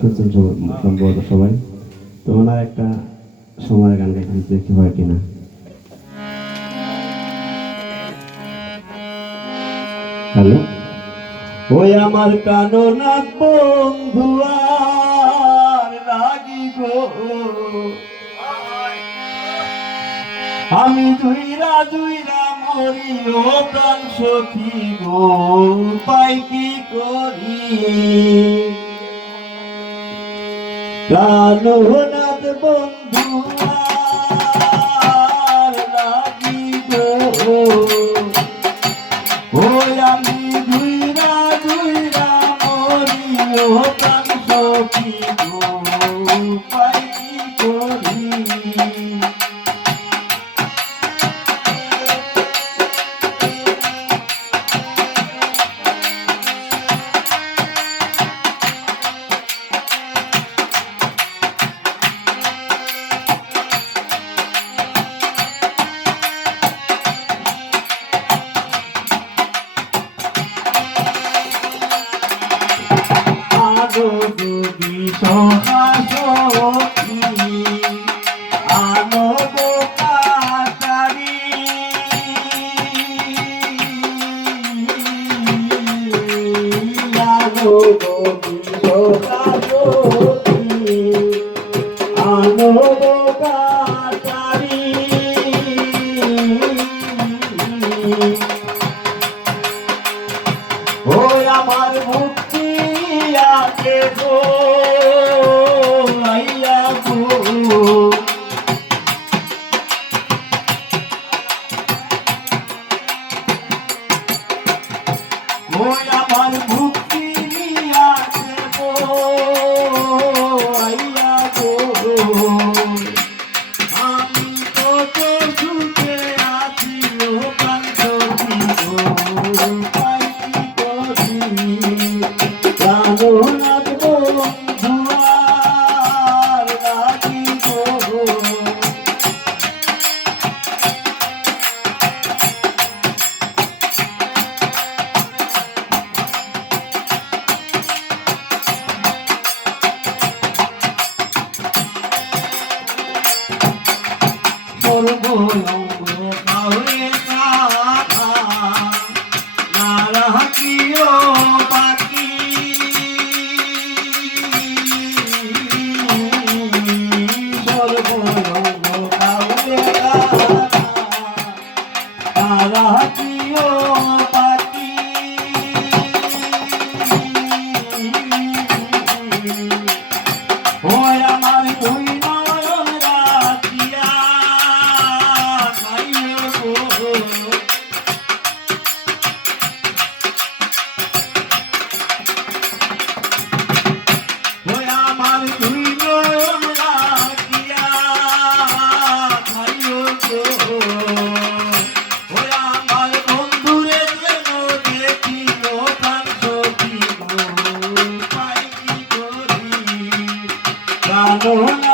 করছেন সম্ভবত সবাই। তো ওনার একটা সময়ের গান গাইতে দেখি হয় কিনা। হ্যালো, ওই আমার কাননাথ বন্ধু আর লাগি গো, আমি জুইরা জুইরা মরি ও প্রাণ সখী গো, পাই কি করি। কাননাথ বন্ধু আর লাগি গো, ওই আমি জুইরা জুইরা মরি ও প্রাণ সখী গো, পাই কি করি। আমার মুক্তি আছে গো, আইয়া গো, ওই আমার মুক্তি আছে গো, আইয়া গো, আমি কত সুখে আছি ও কান্তী গো, পাই কি করি। কাননাথ বন্ধু আর লাগি গো, সর্বঙ্গ কাউরে কাঁথা না রাখিও বাকি, সর্বঙ্গ কাউরে কাঁথা না রাখিও বাকি, ওই আমার দুই নয়ন রাখিয়া আমার দুই নয়ন রাখিয়া খাইও গো, ওই আমার বন্ধুরে যেন দেখিও প্রাণ সখী গো, পাই কি করি। কাননাথ